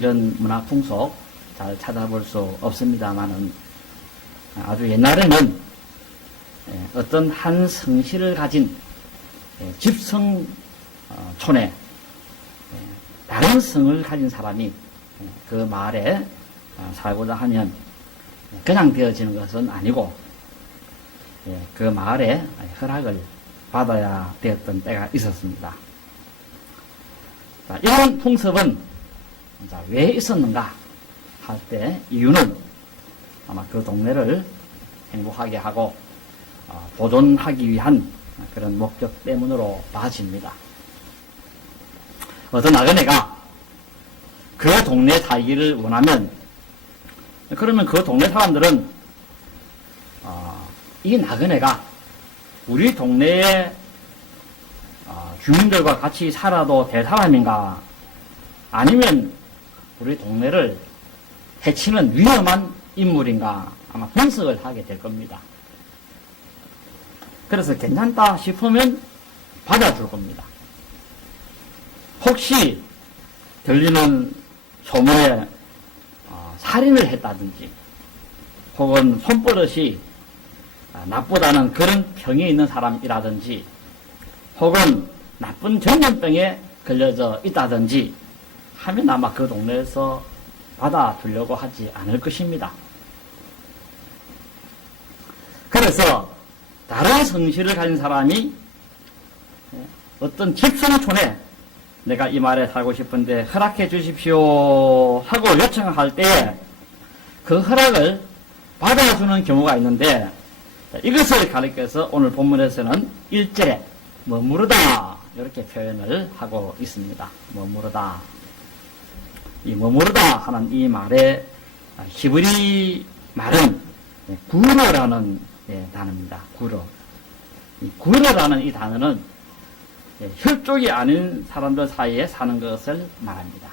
이런 문화 풍속 잘 찾아볼 수 없습니다만은 아주 옛날에는 어떤 한 성씨를 가진 집성촌에 다른 성을 가진 사람이 그 마을에 살고자 하면 그냥 되어지는 것은 아니고 그 마을에 허락을 받아야 되었던 때가 있었습니다. 이런 풍습은 왜 있었는가 할 때 이유는 아마 그 동네를 행복하게 하고 보존하기 위한 그런 목적 때문으로 봐집니다. 어떤 나그네가 그 동네 살기를 원하면 그러면 그 동네 사람들은 이 나그네가 우리 동네의 주민들과 같이 살아도 될 사람인가 아니면 우리 동네를 해치는 위험한 인물인가 아마 분석을 하게 될 겁니다. 그래서 괜찮다 싶으면 받아줄 겁니다. 혹시 들리는 소문에 살인을 했다든지 혹은 손버릇이 나쁘다는 그런 평이 있는 사람이라든지 혹은 나쁜 전염병에 걸려져 있다든지 하면 아마 그 동네에서 받아두려고 하지 않을 것입니다. 그래서 다른 성씨를 가진 사람이 어떤 집성촌에 내가 이 마을에 살고 싶은데 허락해 주십시오 하고 요청할 때에 그 허락을 받아주는 경우가 있는데 이것을 가리켜서 오늘 본문에서는 1절에 머무르다 이렇게 표현을 하고 있습니다. 머무르다. 이 머무르다 하는 이 말의 히브리 말은 구르라는 단어입니다. 구르. 이 구르라는 이 단어는 혈족이 아닌 사람들 사이에 사는 것을 말합니다.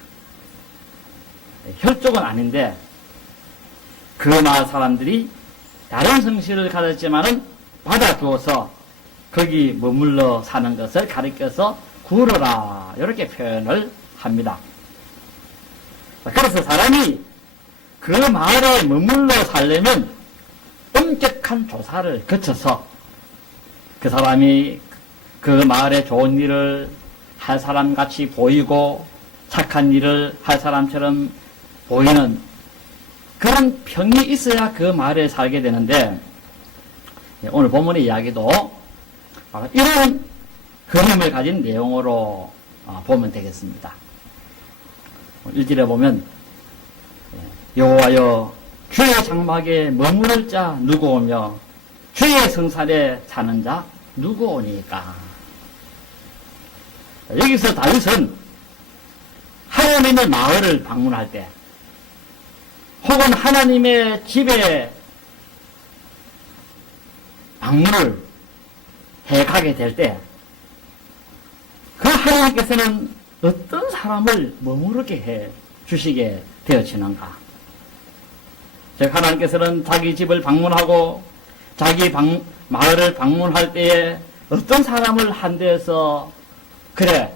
혈족은 아닌데 그 마을 사람들이 다른 성씨를 가졌지만은 받아주어서 거기 머물러 사는 것을 가리켜서 구르라 이렇게 표현을 합니다. 그래서 사람이 그 마을에 머물러 살려면 엄격한 조사를 거쳐서 그 사람이 그 마을에 좋은 일을 할 사람같이 보이고 착한 일을 할 사람처럼 보이는 그런 평이 있어야 그 마을에 살게 되는데 오늘 본문의 이야기도 이런 그림을 가진 내용으로 보면 되겠습니다. 1절에 보면 여호와여 주의 장막에 머무를 자 누구오며 주의 성산에 사는 자 누구오니까. 여기서 다윗은 하나님의 마을을 방문할 때 혹은 하나님의 집에 방문을 해 가게 될 때 그 하나님께서는 어떤 사람을 머무르게 해 주시게 되어지는가. 즉 하나님께서는 자기 집을 방문하고 자기 마을을 방문할 때에 어떤 사람을 한 데에서 그래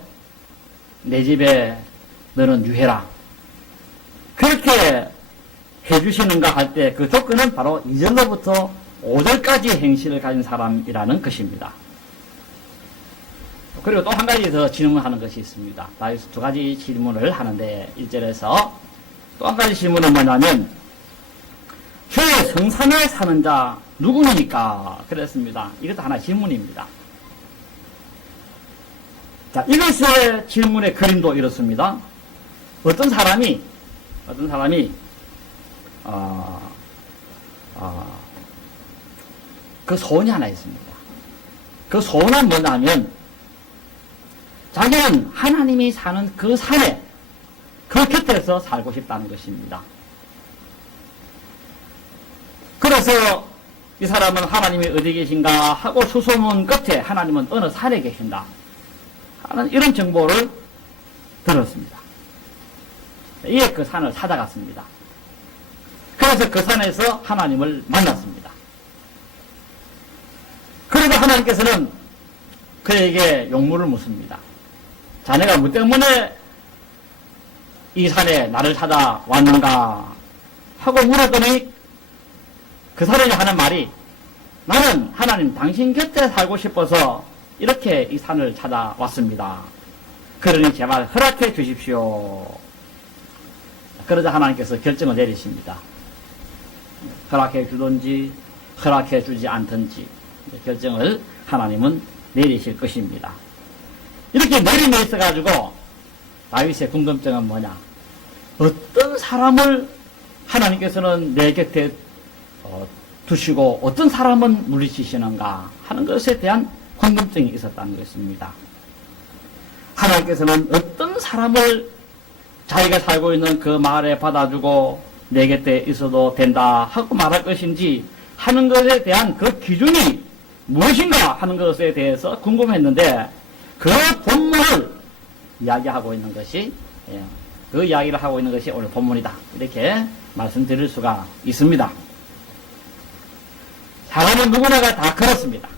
내 집에 너는 유해라 그렇게 해주시는가 할 때 그 조건은 바로 2절로부터 5절까지 행실을 가진 사람이라는 것입니다. 그리고 또 한 가지 더 질문하는 것이 있습니다. 다윗이 두 가지 질문을 하는데 1절에서 또 한 가지 질문은 뭐냐면 주의 성산에 사는 자 누구니까 그랬습니다. 이것도 하나의 질문입니다. 자, 이것의 질문의 그림도 이렇습니다. 어떤 사람이 그 소원이 하나 있습니다. 그 소원은 뭐냐면 자기는 하나님이 사는 그 산에 그 곁에서 살고 싶다는 것입니다. 그래서 이 사람은 하나님이 어디 계신가 하고 수소문 끝에 하나님은 어느 산에 계신다 하는 이런 정보를 들었습니다. 이에 그 산을 찾아갔습니다. 그래서 그 산에서 하나님을 만났습니다. 그러다 하나님께서는 그에게 용무를 묻습니다. 자네가 뭐 때문에 이 산에 나를 찾아왔는가 하고 물었더니 그 사람이 하는 말이 나는 하나님 당신 곁에 살고 싶어서 이렇게 이 산을 찾아왔습니다. 그러니 제발 허락해 주십시오. 그러자 하나님께서 결정을 내리십니다. 허락해 주든지 허락해 주지 않든지 결정을 하나님은 내리실 것입니다. 이렇게 내림에 있어가지고 다윗의 궁금증은 뭐냐? 어떤 사람을 하나님께서는 내 곁에 두시고 어떤 사람은 물리치시는가 하는 것에 대한 궁금증이 있었다는 것입니다. 하나님께서는 어떤 사람을 자기가 살고 있는 그 마을에 받아주고 내 곁에 있어도 된다 하고 말할 것인지 하는 것에 대한 그 기준이 무엇인가 하는 것에 대해서 궁금했는데 그 본문을 이야기하고 있는 것이 그 이야기를 하고 있는 것이 오늘 본문이다. 이렇게 말씀드릴 수가 있습니다. 사람은 누구나가 다 그렇습니다.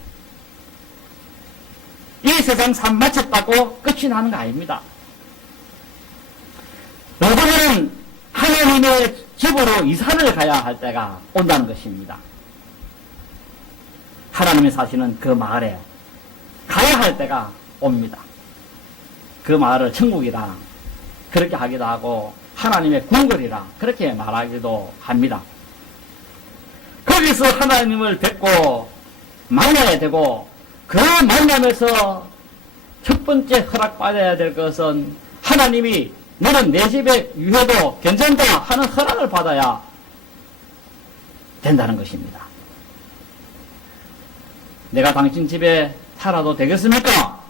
이 세상 삶 마쳤다고 끝이 나는 거 아닙니다. 여러분은 하나님의 집으로 이사를 가야 할 때가 온다는 것입니다. 하나님이 사시는 그 마을에 가야 할 때가 옵니다. 그 마을을 천국이라 그렇게 하기도 하고 하나님의 궁궐이라 그렇게 말하기도 합니다. 거기서 하나님을 뵙고 만나야 되고 그 만남에서 첫 번째 허락받아야 될 것은 하나님이 너는 내 집에 유해도 괜찮다 하는 허락을 받아야 된다는 것입니다. 내가 당신 집에 살아도 되겠습니까?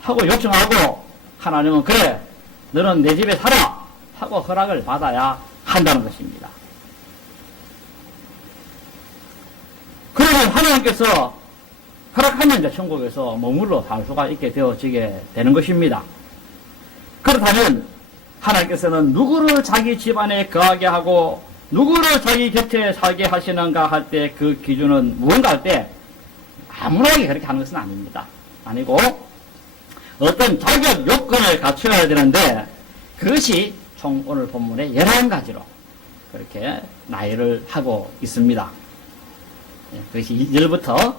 하고 요청하고 하나님은 그래 너는 내 집에 살아 하고 허락을 받아야 한다는 것입니다. 그러면 하나님께서 허락하면 이제 천국에서 머물러 살 수가 있게 되어지게 되는 것입니다. 그렇다면 하나님께서는 누구를 자기 집안에 거하게 하고 누구를 자기 곁에 살게 하시는가 할 때 그 기준은 무언가 할 때 아무나게 그렇게 하는 것은 아닙니다. 아니고 어떤 자격 요건을 갖춰야 되는데 그것이 총 오늘 본문의 11가지로 그렇게 나열을 하고 있습니다. 그것이 2절부터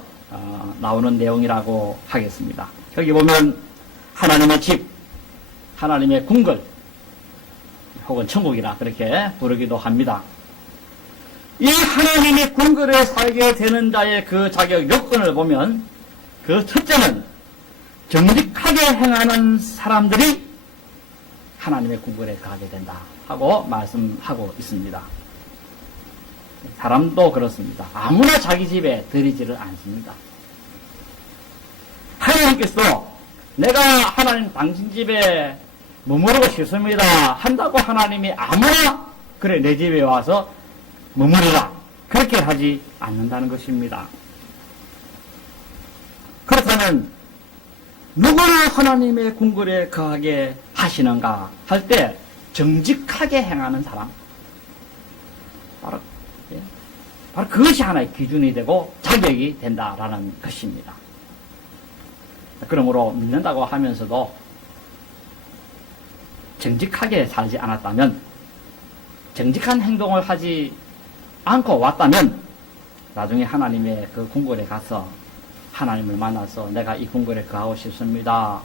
나오는 내용이라고 하겠습니다. 여기 보면 하나님의 집, 하나님의 궁궐 혹은 천국이라 그렇게 부르기도 합니다. 이 하나님의 궁궐에 살게 되는 자의 그 자격 요건을 보면 그 첫째는 정직하게 행하는 사람들이 하나님의 궁궐에 가게 된다 하고 말씀하고 있습니다. 사람도 그렇습니다. 아무나 자기 집에 들이지를 않습니다. 하나님께서도 내가 하나님 당신 집에 머무르고 싶습니다 한다고 하나님이 아무나 그래 내 집에 와서 머무르라 그렇게 하지 않는다는 것입니다. 그렇다면 누구를 하나님의 궁궐에 거하게 하시는가 할 때 정직하게 행하는 사람 바로 그것이 하나의 기준이 되고 자격이 된다라는 것입니다. 그러므로 믿는다고 하면서도 정직하게 살지 않았다면 정직한 행동을 하지 않고 왔다면 나중에 하나님의 그 궁궐에 가서 하나님을 만나서 내가 이 궁궐에 거하고 싶습니다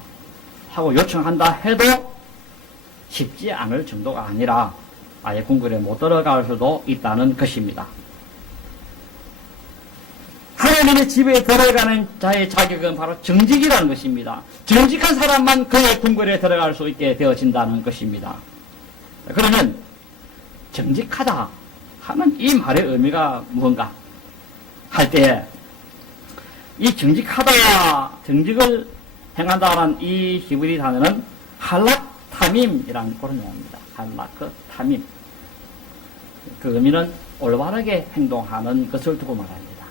하고 요청한다 해도 쉽지 않을 정도가 아니라 아예 궁궐에 못 들어갈 수도 있다는 것입니다. 하나님의 집에 들어가는 자의 자격은 바로 정직이라는 것입니다. 정직한 사람만 그의 궁궐에 들어갈 수 있게 되어진다는 것입니다. 그러면 정직하다 하는 이 말의 의미가 무언가 할 때 이 정직하다, 정직을 행한다라는 이 히브리 단어는 할락타밈이라는 그런 용어입니다. 할락타밈. 그 의미는 올바르게 행동하는 것을 두고 말합니다.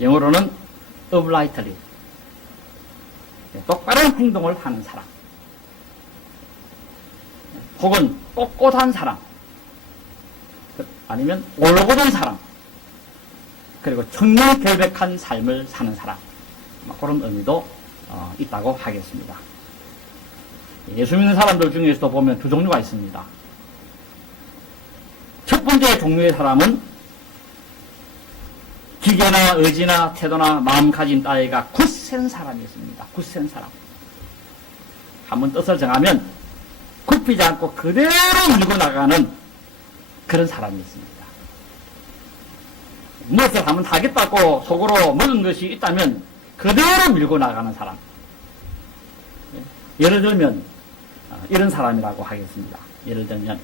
영어로는 uprightly. 똑바른 행동을 하는 사람. 혹은 꼿꼿한 사람. 아니면 올곧은 사람. 그리고 청명결백한 삶을 사는 사람. 그런 의미도 있다고 하겠습니다. 예수 믿는 사람들 중에서도 보면 두 종류가 있습니다. 첫 번째 종류의 사람은 기계나 의지나 태도나 마음가짐 따위가 굳센 사람이 있습니다. 굳센 사람. 한번 뜻을 정하면 굽히지 않고 그대로 밀고 나가는 그런 사람이 있습니다. 무엇을 하면 하겠다고 속으로 먹은 것이 있다면 그대로 밀고 나가는 사람. 예를 들면 이런 사람이라고 하겠습니다. 예를 들면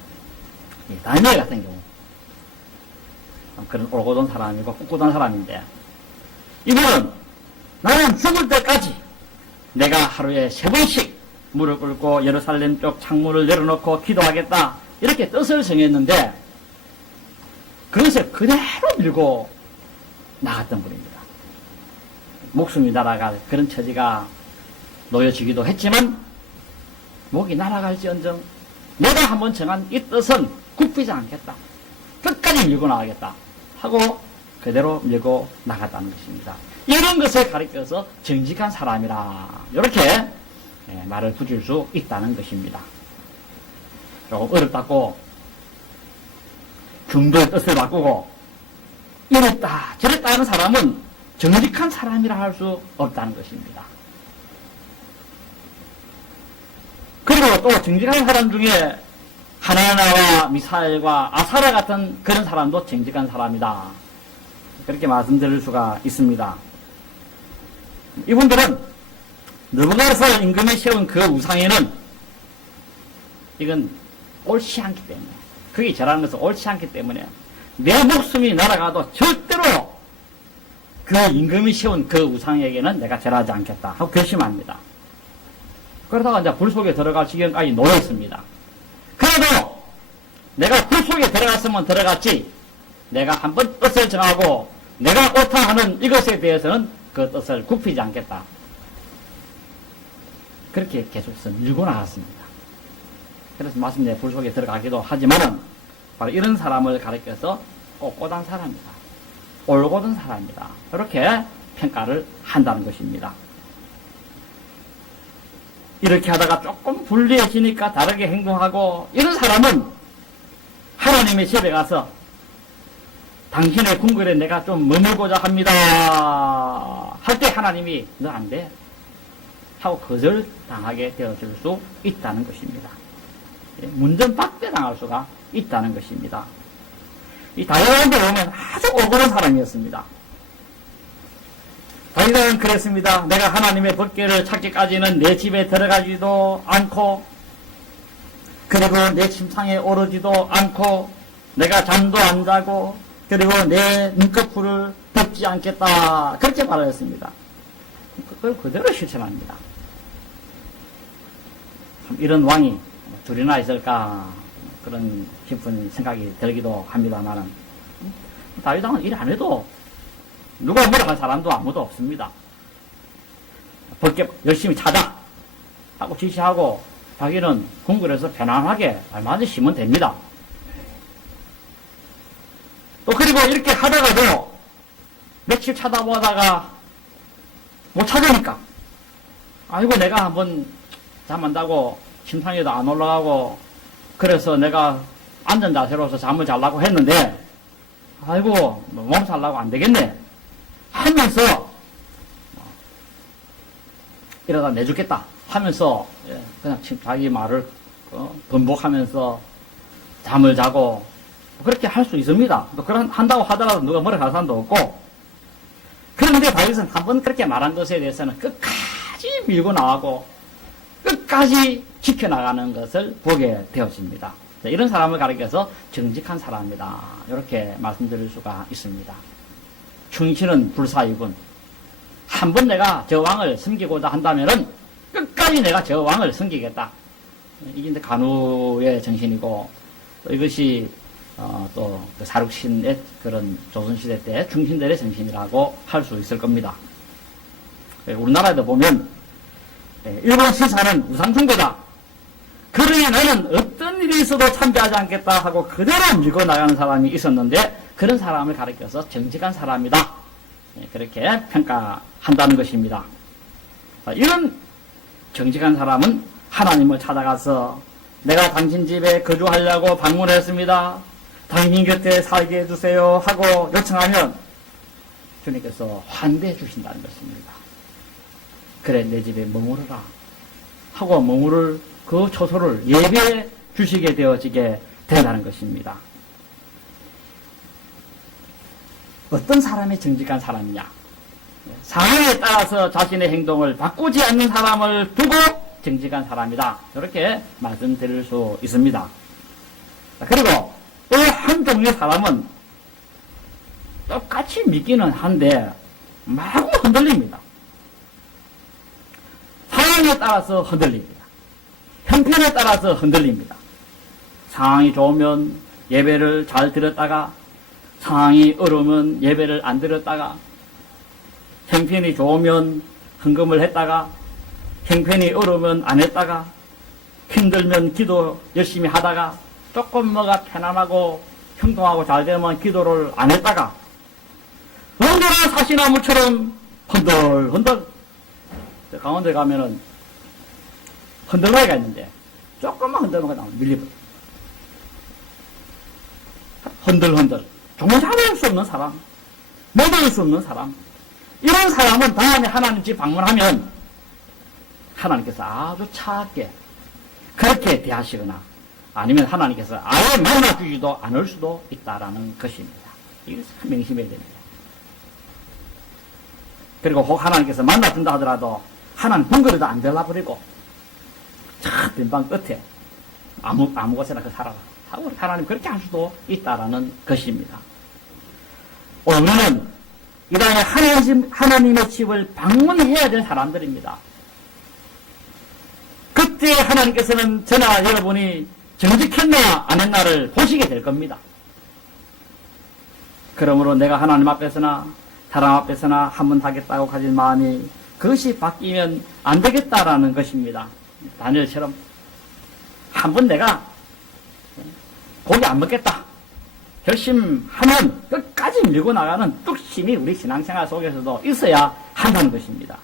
다니엘 같은 경우 그런 올곧은 사람이고 꿋꿋한 사람인데, 이분은 나는 죽을 때까지 내가 하루에 3번씩 무릎 꿇고 예루살렘 쪽 창문을 열어놓고 기도하겠다, 이렇게 뜻을 정했는데 그것을 그대로 밀고 나갔던 분입니다. 목숨이 날아갈 그런 처지가 놓여지기도 했지만 목이 날아갈지언정 내가 한번 정한 이 뜻은 굽히지 않겠다, 끝까지 밀고 나가겠다 하고 그대로 밀고 나갔다는 것입니다. 이런 것을 가리켜서 정직한 사람이라 이렇게 말을 붙일 수 있다는 것입니다. 조금 어렵다고 중도의 뜻을 바꾸고 이랬다 저랬다 하는 사람은 정직한 사람이라 할 수 없다는 것입니다. 그리고 또 정직한 사람 중에 하나나와 미사엘과 아사랴 같은 그런 사람도 정직한 사람이다, 그렇게 말씀드릴 수가 있습니다. 이분들은 느부갓네살 임금이 세운 그 우상에는 이건 옳지 않기 때문에, 그게 절하는 것은 옳지 않기 때문에 내 목숨이 날아가도 절대로 그 임금이 세운 그 우상에게는 내가 절하지 않겠다 하고 결심합니다. 그러다가 이제 불 속에 들어갈 지경까지 놓였습니다. 그래도 내가 불 속에 들어갔으면 들어갔지, 내가 한번 뜻을 정하고 내가 옳다 하는 이것에 대해서는 그 뜻을 굽히지 않겠다, 그렇게 계속해서 밀고 나갔습니다. 그래서 마침내 불 속에 들어가기도 하지만은 바로 이런 사람을 가리켜서 꼿꼿한 사람이다, 올곧은 사람이다, 이렇게 평가를 한다는 것입니다. 이렇게 하다가 조금 불리해지니까 다르게 행동하고, 이런 사람은 하나님의 집에 가서 당신의 궁궐에 내가 좀 머물고자 합니다 할 때 하나님이 너 안 돼 하고 거절당하게 되어줄 수 있다는 것입니다. 문전박대 당할 수가 있다는 것입니다. 이 다윗한테 보면 아주 억울한 사람이었습니다. 다윗은 그랬습니다. 내가 하나님의 법궤를 찾기까지는 내 집에 들어가지도 않고, 그리고 내 침상에 오르지도 않고, 내가 잠도 안 자고, 그리고 내 눈꺼풀을 덮지 않겠다, 그렇게 말하였습니다. 그걸 그대로 실천합니다. 이런 왕이 둘이나 있을까, 그런 깊은 생각이 들기도 합니다만은, 다윗왕은 일 안 해도 누가 뭐라 할 사람도 아무도 없습니다. 법궤 열심히 찾아 하고 지시하고 자기는 궁궐에서 편안하게 얼마든지 쉬면 됩니다. 또 그리고 이렇게 하다가도 며칠 찾아보다가 못 찾으니까, 아이고 내가 한번 잠 안 자고 침상에도 안 올라가고 그래서 내가 앉은 자세로서 잠을 자려고 했는데, 아이고 몸 살라고 안 되겠네 하면서 이러다 내죽겠다 하면서 그냥 자기 말을 번복하면서 잠을 자고 그렇게 할 수 있습니다. 그런 한다고 하더라도 누가 뭐라 할 사람도 없고. 그런데 다윗은 한번 그렇게 말한 것에 대해서는 끝까지 밀고 나가고 끝까지 지켜나가는 것을 보게 되었습니다. 이런 사람을 가리켜서 정직한 사람이다, 이렇게 말씀드릴 수가 있습니다. 충실은 불사이군. 한번 내가 저 왕을 섬기고자 한다면은 끝까지 내가 저 왕을 섬기겠다. 이게 이제 간우의 정신이고, 또 이것이 또 그 사륙신의 그런 조선시대 때 충신들의 정신이라고 할 수 있을 겁니다. 우리나라에도 보면 일본 신사는 우상숭배다, 그러니 나는 어떤 일이 있어도 참배하지 않겠다 하고 그대로 밀고 나가는 사람이 있었는데, 그런 사람을 가리켜서 정직한 사람이다, 그렇게 평가한다는 것입니다. 이런 정직한 사람은 하나님을 찾아가서 내가 당신 집에 거주하려고 방문했습니다. 당신 곁에 살게 해주세요 하고 요청하면 주님께서 환대해 주신다는 것입니다. 그래 내 집에 머무르라 하고 머무를 그 초소를 예배해 주시게 되어지게 된다는 것입니다. 어떤 사람이 정직한 사람이냐? 상황에 따라서 자신의 행동을 바꾸지 않는 사람을 두고 정직한 사람이다. 이렇게 말씀드릴 수 있습니다. 그리고 또 한 종류의 사람은 똑같이 믿기는 한데 마구 흔들립니다. 상황에 따라서 흔들립니다. 형편에 따라서 흔들립니다. 상황이 좋으면 예배를 잘 드렸다가 상황이 어려우면 예배를 안 드렸다가 형편이 좋으면 헌금을 했다가 형편이 어려우면 안 했다가 힘들면 기도 열심히 하다가 조금 뭐가 편안하고 형통하고 잘 되면 기도를 안 했다가 언제나 사시나무처럼 흔들흔들 강원도에 가면은 흔들나이가 있는데 조금만 흔들면 나오면 밀리버려. 흔들흔들 정말 잘할 수 없는 사람, 못할 수 없는 사람, 이런 사람은 다음에 하나님 집 방문하면 하나님께서 아주 차갑게 그렇게 대하시거나 아니면 하나님께서 아예 만나주지도 않을 수도 있다라는 것입니다. 이걸 참 명심해야 됩니다. 그리고 혹 하나님께서 만나준다 하더라도 하나님 번거리도 안 되려버리고 저 빈방 끝에 아무 곳에나 그 살아라 하고 하나님 그렇게 할 수도 있다라는 것입니다. 오늘은 이 땅에 하나님의 집을 방문해야 될 사람들입니다. 그때 하나님께서는 저나 여러분이 정직했나 안 했나를 보시게 될 겁니다. 그러므로 내가 하나님 앞에서나 사람 앞에서나 한 번 하겠다고 가진 마음이 그것이 바뀌면 안 되겠다라는 것입니다. 다니엘처럼 한 번 내가 고기 안 먹겠다 결심하면 끝까지 밀고 나가는 뚝심이 우리 신앙생활 속에서도 있어야 한다는 것입니다.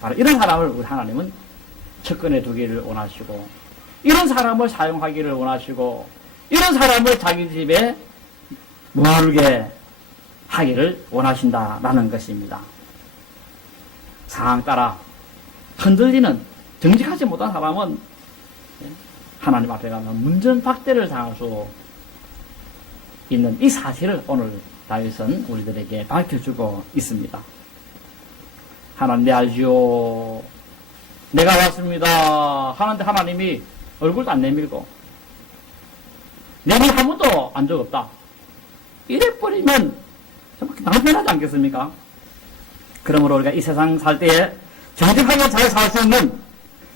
바로 이런 사람을 우리 하나님은 측근에 두기를 원하시고 이런 사람을 사용하기를 원하시고 이런 사람을 자기 집에 머물게 하기를 원하신다라는 것입니다. 상황 따라 흔들리는 정직하지 못한 사람은 하나님 앞에 가면 문전박대를 당할 수 있는 이 사실을 오늘 다윗은 우리들에게 밝혀주고 있습니다. 하나님 내 알지요. 내가 왔습니다 하는데 하나님이 얼굴도 안 내밀고 내밀 한 번도 안 적 없다. 이래버리면 정말 낭패나지 않겠습니까? 그러므로 우리가 이 세상 살 때에 정직하게 잘 살 수 있는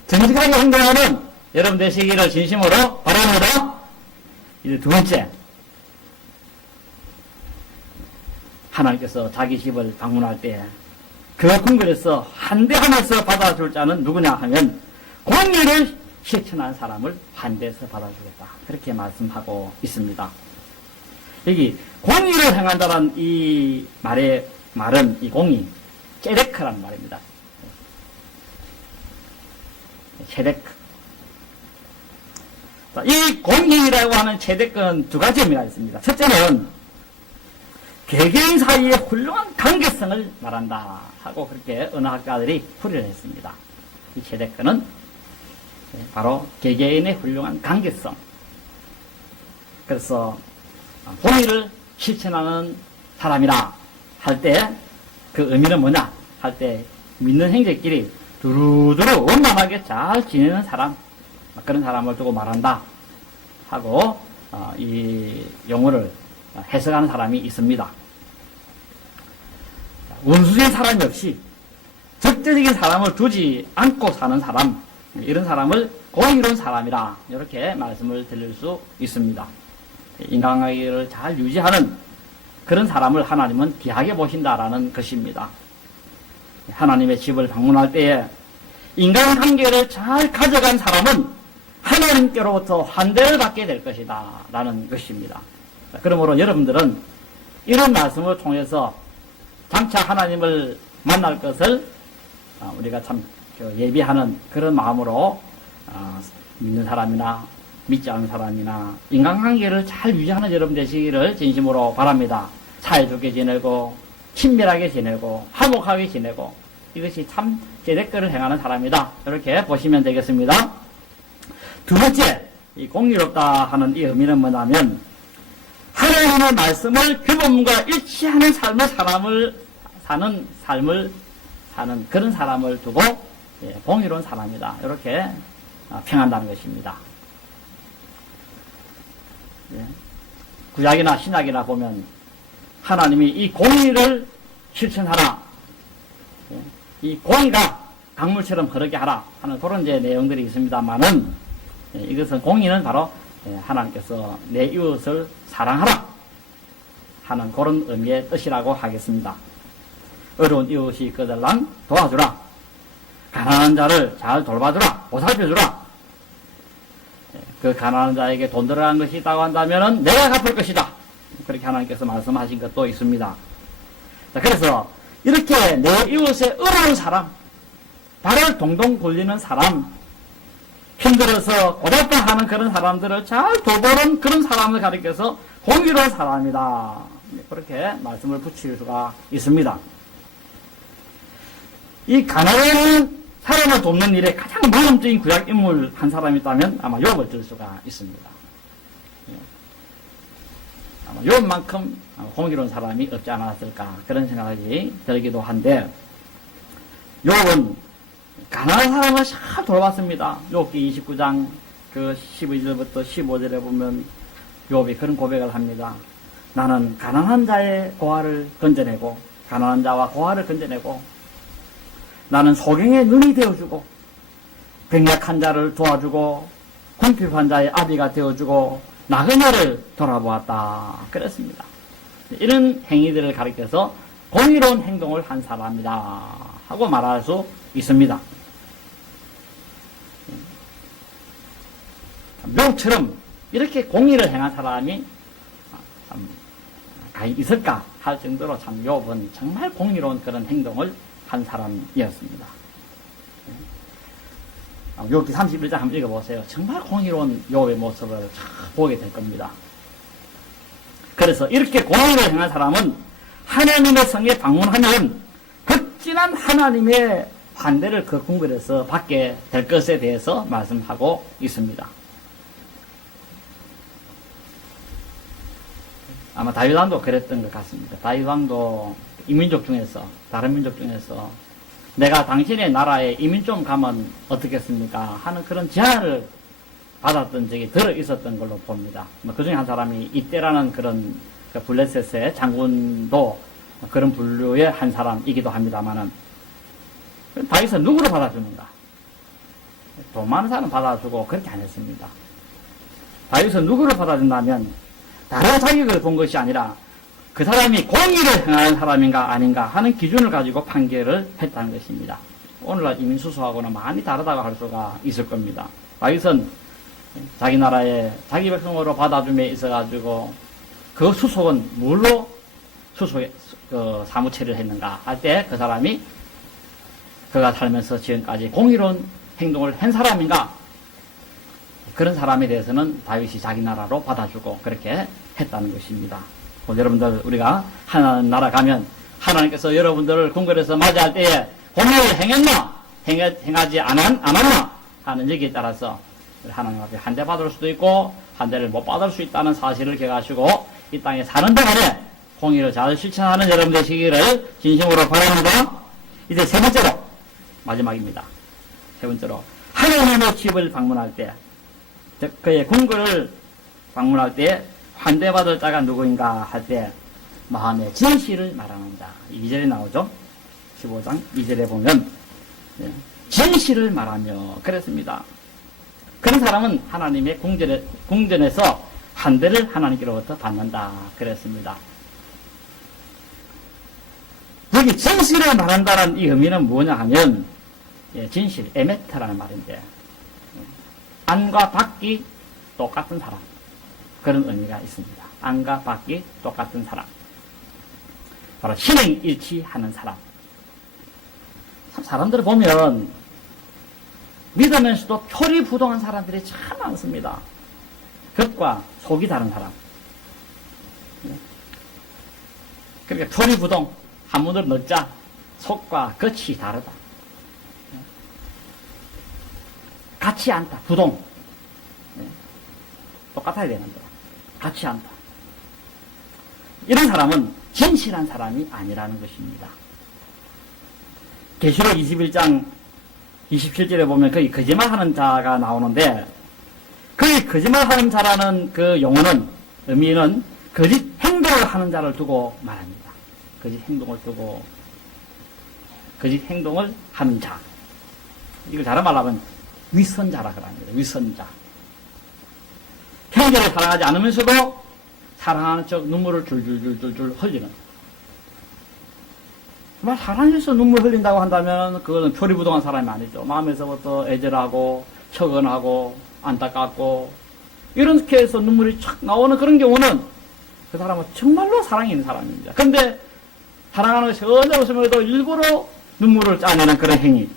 정직하게 행동하는 여러분 되시기를 진심으로 바랍니다. 이제 두 번째, 하나님께서 자기 집을 방문할 때 그 궁궐에서 환대하면서 받아줄 자는 누구냐 하면 공의를 실천한 사람을 환대해서 받아주겠다. 그렇게 말씀하고 있습니다. 여기 공의를 행한다는 이 말은 이 공의, 체데크라는 말입니다. 체데크. 이 공의라고 하는 체데크는 두 가지 의미가 있습니다. 첫째는 개개인 사이의 훌륭한 관계성을 말한다 하고 그렇게 언어학자들이 풀이를 했습니다. 이 체데크는 바로 개개인의 훌륭한 관계성. 그래서 공의를 실천하는 사람이라 할 때 그 의미는 뭐냐 할 때 믿는 형제끼리 두루두루 원만하게 잘 지내는 사람, 그런 사람을 두고 말한다 하고 이 용어를 해석하는 사람이 있습니다. 원수적인 사람이 없이 적대적인 사람을 두지 않고 사는 사람, 이런 사람을 공의로운 사람이라 이렇게 말씀을 드릴 수 있습니다. 인간관계를 잘 유지하는 그런 사람을 하나님은 귀하게 보신다라는 것입니다. 하나님의 집을 방문할 때에 인간관계를 잘 가져간 사람은 하나님께로부터 환대를 받게 될 것이다 라는 것입니다. 그러므로 여러분들은 이런 말씀을 통해서 장차 하나님을 만날 것을 우리가 참 예비하는 그런 마음으로 믿는 사람이나 믿지 않는 사람이나 인간관계를 잘 유지하는 여러분 되시기를 진심으로 바랍니다. 사이좋게 지내고 친밀하게 지내고 화목하게 지내고 이것이 참 제대글을 행하는 사람이다. 이렇게 보시면 되겠습니다. 두 번째, 이 공의롭다 하는 이 의미는 뭐냐면 하나님의 말씀을 규범과 일치하는 삶을 사는 그런 사람을 두고 공의로운 사람이다. 이렇게 평한다는 것입니다. 구약이나 신약이나 보면 하나님이 이 공의를 실천하라, 이 공의가 강물처럼 흐르게 하라 하는 그런 내용들이 있습니다만은 이것은 공의는 바로 하나님께서 내 이웃을 사랑하라 하는 그런 의미의 뜻이라고 하겠습니다. 어려운 이웃이 있거들랑 도와주라, 가난한 자를 잘 돌봐주라, 보살펴주라. 그 가난한 자에게 돈 들어간 것이 있다고 한다면 내가 갚을 것이다. 그렇게 하나님께서 말씀하신 것도 있습니다. 자, 그래서 이렇게 내 이웃의 어려운 사람, 발을 동동 굴리는 사람, 힘들어서 고달파 하는 그런 사람들을 잘 돌보는 그런 사람을 가리켜서 공의로운 사람이다. 그렇게 말씀을 붙일 수가 있습니다. 이 가난한 사람을 돕는 일에 가장 모범적인 구약 인물 한 사람이 있다면 아마 욥을 들 수가 있습니다. 아마 욥만큼 공의로운 사람이 없지 않았을까 그런 생각이 들기도 한데, 욥은 가난한 사람을 잘 돌봤습니다. 욥기 29장 그 12절부터 15절에 보면 욥이 그런 고백을 합니다. 나는 가난한 자의 고아를 건져내고 가난한 자와 고아를 건져내고 나는 소경의 눈이 되어주고 병약한 자를 도와주고 궁핍한 자의 아비가 되어주고 나그네를 돌아보았다. 그랬습니다. 이런 행위들을 가리켜서 공의로운 행동을 한 사람이다 하고 말할 수 있습니다. 욥처럼 이렇게 공의를 행한 사람이 과연 있을까 할 정도로 참 욥은 정말 공의로운 그런 행동을 한 사람이었습니다. 욥기 31장 한번 읽어보세요. 정말 공의로운 욥의 모습을 보게 될 겁니다. 그래서 이렇게 공의를 행한 사람은 하나님의 성에 방문하면 극진한 하나님의 환대를 그 궁궐에서 받게 될 것에 대해서 말씀하고 있습니다. 아마 다윗 왕도 그랬던 것 같습니다. 다윗 왕도 이민족 중에서, 다른 민족 중에서 내가 당신의 나라에 이민 좀 가면 어떻겠습니까? 하는 그런 제안을 받았던 적이 들어 있었던 걸로 봅니다. 그 중에 한 사람이 이때라는 그런 블레셋의 장군도 그런 분류의 한 사람이기도 합니다만은, 다윗은 누구를 받아주는가? 돈 많은 사람 받아주고 그렇게 안 했습니다. 다윗은 누구를 받아준다면 다른 자격을 본 것이 아니라 그 사람이 공의를 행하는 사람인가 아닌가 하는 기준을 가지고 판결을 했다는 것입니다. 오늘날 이민수수하고는 많이 다르다고 할 수가 있을 겁니다. 다윗은 자기 나라에 자기 백성으로 받아줌에 있어가지고 그 수속은 뭘로 사무처리를 했는가 할 때 그 사람이 그가 살면서 지금까지 공의로운 행동을 한 사람인가, 그런 사람에 대해서는 다윗이 자기 나라로 받아주고 그렇게 했다는 것입니다. 여러분들, 우리가 하나님 나라 가면 하나님께서 여러분들을 궁궐에서 맞이할 때에 공의를 행했나 행하지 않았나 하는 얘기에 따라서 하나님 앞에 한 대 받을 수도 있고 한 대를 못 받을 수 있다는 사실을 기억하시고 이 땅에 사는 동안에 공의를 잘 실천하는 여러분 되시기를 진심으로 바랍니다. 이제 세 번째로, 마지막입니다. 세 번째로, 하나님의 집을 방문할 때, 즉 그의 궁궐을 방문할 때 환대받을 자가 누구인가 할 때 마음의 진실을 말하는 자. 2절에 나오죠. 15장 2절에 보면 진실을 말하며 그랬습니다. 그런 사람은 하나님의 궁전에서 환대를 하나님께로부터 받는다. 그랬습니다. 여기 진실을 말한다는 이 의미는 뭐냐 하면, 진실, 에메트라는 말인데, 안과 밖이 똑같은 사람, 그런 의미가 있습니다. 안과 밖이 똑같은 사람, 바로 신행일치하는 사람. 사람들을 보면 믿으면서도 표리부동한 사람들이 참 많습니다. 겉과 속이 다른 사람. 그러니까 표리부동, 한문으로 넣자, 속과 겉이 다르다. 같이 않다, 부동. 똑같아야 되는데, 같이 않다. 이런 사람은 진실한 사람이 아니라는 것입니다. 계시록 21장 27절에 보면 거기 거짓말하는 자가 나오는데, 거기 거짓말하는 자라는 그 용어는, 의미는 거짓 행동을 하는 자를 두고 말합니다. 거짓 행동을 두고, 거짓 행동을 하는 자. 이걸 다른 말로 하면 위선자라 그럽니다. 위선자. 형제를 사랑하지 않으면서도 사랑하는 척 눈물을 줄줄줄줄 흘리는. 정말 사랑해서 눈물 흘린다고 한다면 그거는 표리부동한 사람이 아니죠. 마음에서부터 애절하고 척언하고 안타깝고 이렇게 해서 눈물이 촥 나오는 그런 경우는 그 사람은 정말로 사랑이 있는 사람입니다. 그런데 사랑하는 것이 전혀 없음에도 일부러 눈물을 짜내는 그런 행위.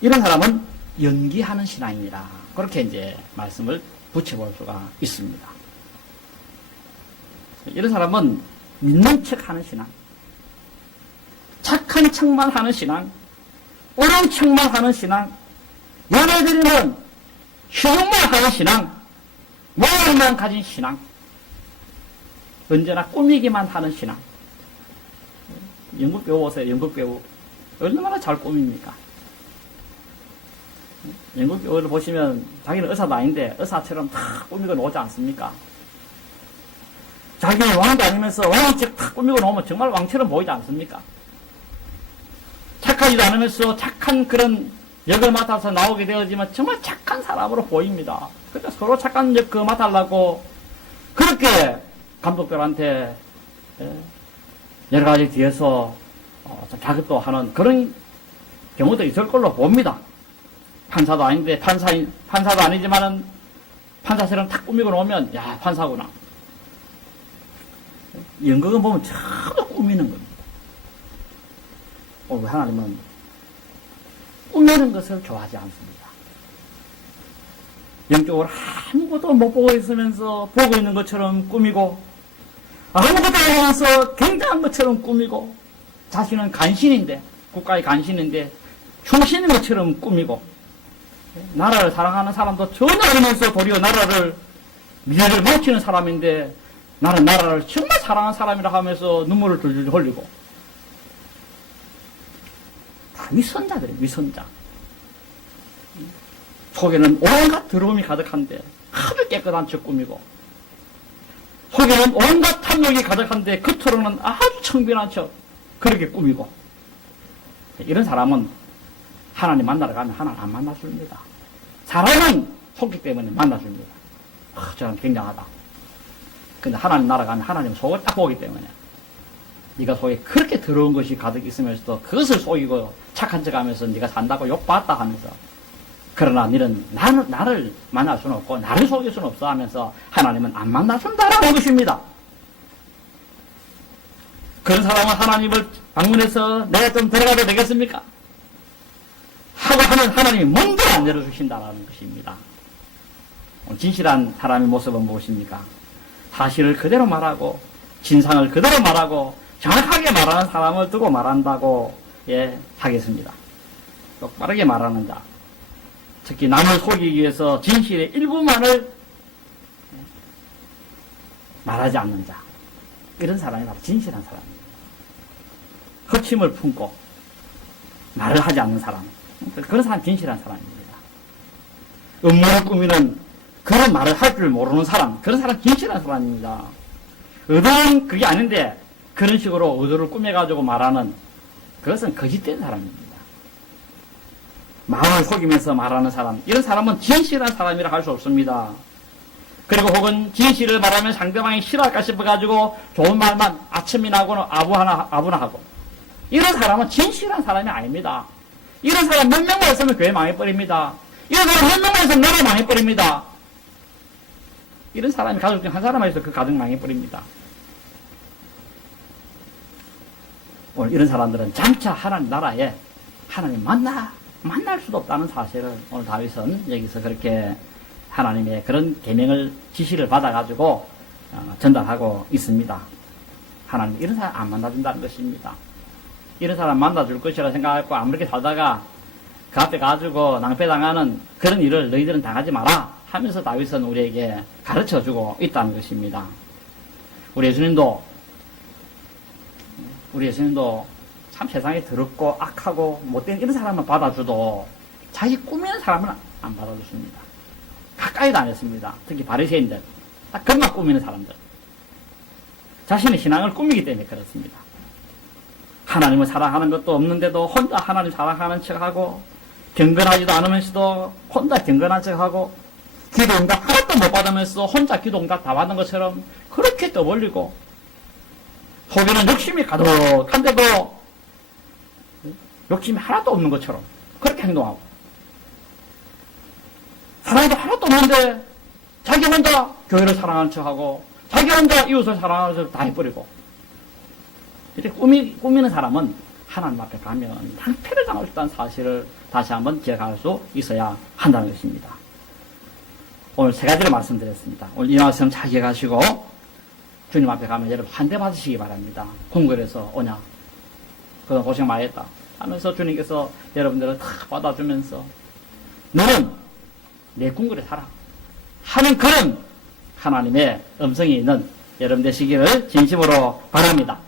이런 사람은 연기하는 신앙이라 그렇게 이제 말씀을 붙여볼 수가 있습니다. 이런 사람은 믿는 척 하는 신앙, 착한 척만 하는 신앙, 옳은 척만 하는 신앙, 연애드리는 희롱만 하는 신앙, 모양만 가진 신앙, 언제나 꾸미기만 하는 신앙. 연극 배우 보세요. 연극 배우 얼마나 잘 꾸밉니까? 연극 배우를 보시면 자기는 의사도 아닌데 의사처럼 다 꾸미고 나오지 않습니까? 자기는 왕도 아니면서 왕처럼 다 꾸미고 나오면 정말 왕처럼 보이지 않습니까? 착하지도 않으면서 착한 그런 역을 맡아서 나오게 되어지면 정말 착한 사람으로 보입니다. 그러니까 서로 착한 역 그거 맡으려고 그렇게 감독들한테 여러 가지 뒤에서 자극도 하는 그런 경우도 있을 걸로 봅니다. 판사도 아닌데 판사도 아니지만은 판사처럼 탁 꾸미고 나오면 야 판사구나. 연극은 보면 전부 꾸미는 겁니다. 우리 하나님은 꾸미는 것을 좋아하지 않습니다. 영적으로 아무것도 못 보고 있으면서 보고 있는 것처럼 꾸미고 아무것도 하면서 굉장한 것처럼 꾸미고 자신은 간신인데 국가의 간신인데 충신인 것처럼 꾸미고 나라를 사랑하는 사람도 전혀 아니면서 도리어 나라를 미래를 망치는 사람인데 나는 나라를 정말 사랑하는 사람이라 하면서 눈물을 줄줄 흘리고 다 위선자들이에요. 위선자. 속에는 온갖 더러움이 가득한데 아주 깨끗한 척 꾸미고 속에는 온갖 탐욕이 가득한데 겉으로는 아주 청빈한 척 그렇게 꾸미고 이런 사람은 하나님 만나러 가면 하나님 안 만나줍니다. 사람은 속기 때문에 만나줍니다. 저는 굉장하다. 근데 하나님 나라 가면 하나님 속을 딱 보기 때문에 네가 속에 그렇게 더러운 것이 가득 있으면서도 그것을 속이고 착한 척 하면서 네가 산다고 욕받다 하면서 그러나 너는 나를 만날 수는 없고 나를 속일 수는 없어 하면서 하나님은 안 만나준다라는 것입니다. 그런 사람은 하나님을 방문해서 내가 좀 들어가도 되겠습니까? 하고 하는 하나님이 문도 안 열어주신다는 것입니다. 진실한 사람의 모습은 무엇입니까? 사실을 그대로 말하고 진상을 그대로 말하고 정확하게 말하는 사람을 두고 말한다고 하겠습니다. 똑바르게 말하는 자, 특히 남을 속이기 위해서 진실의 일부만을 말하지 않는 자, 이런 사람이 바로 진실한 사람입니다. 허침을 품고 말을 하지 않는 사람, 그런 사람이 진실한 사람입니다. 음모를 꾸미는 그런 말을 할 줄 모르는 사람, 그런 사람 진실한 사람입니다. 의도는 그게 아닌데 그런 식으로 의도를 꾸며가지고 말하는 그것은 거짓된 사람입니다. 마음을 속이면서 말하는 사람, 이런 사람은 진실한 사람이라 할 수 없습니다. 그리고 혹은 진실을 말하면 상대방이 싫어할까 싶어가지고 좋은 말만 아첨이나 하고는 아부나 하고 이런 사람은 진실한 사람이 아닙니다. 이런 사람 몇 명만 있으면 교회 망해버립니다. 이런 사람 몇 명만 있으면 나라 망해버립니다. 이런 사람이 가족 중 한 사람만 있어도 그 가정 망해버립니다. 오늘 이런 사람들은 장차 하나님 나라에 하나님 만나 만날 수도 없다는 사실을 오늘 다윗은 여기서 그렇게 하나님의 그런 계명을 지시를 받아가지고 전달하고 있습니다. 하나님 이런 사람 안 만나준다는 것입니다. 이런 사람 만나줄 것이라 생각하고 아무렇게 살다가 그 앞에 가지고 낭패당하는 그런 일을 너희들은 당하지 마라 하면서 다윗은 우리에게 가르쳐주고 있다는 것입니다. 우리 예수님도 참 세상에 더럽고 악하고 못된 이런 사람만 받아줘도 자기 꾸미는 사람은 안 받아줬습니다. 가까이도 안 했습니다. 특히 바리새인들, 딱 그것만 꾸미는 사람들. 자신의 신앙을 꾸미기 때문에 그렇습니다. 하나님을 사랑하는 것도 없는데도 혼자 하나님 사랑하는 척하고 경건하지도 않으면서도 혼자 경건한 척하고 기도 응답 하나도 못 받으면서 혼자 기도 응답 다 받은 것처럼 그렇게 떠벌리고 속에는 욕심이 가득한데도 욕심이 하나도 없는 것처럼 그렇게 행동하고 사랑도 하나도 없는데 자기 혼자 교회를 사랑하는 척하고 자기 혼자 이웃을 사랑하는 척 다 해버리고 이렇게 꾸미는 사람은 하나님 앞에 가면 낭패를 당할 수 있다는 사실을 다시 한번 기억할 수 있어야 한다는 것입니다. 오늘 세 가지를 말씀드렸습니다. 오늘 이 말씀 잘 기억하시고 주님 앞에 가면 여러분 한 대 받으시기 바랍니다. 궁궐에서 오냐 그동안 고생 많이 했다 하면서 주님께서 여러분들을 다 받아주면서 너는 내 궁궐에 살아 하는 그런 하나님의 음성이 있는 여러분 되시기를 진심으로 바랍니다.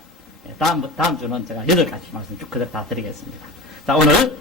다음 주는 제가 8가지 말씀 쭉 그대로 다 드리겠습니다. 자, 오늘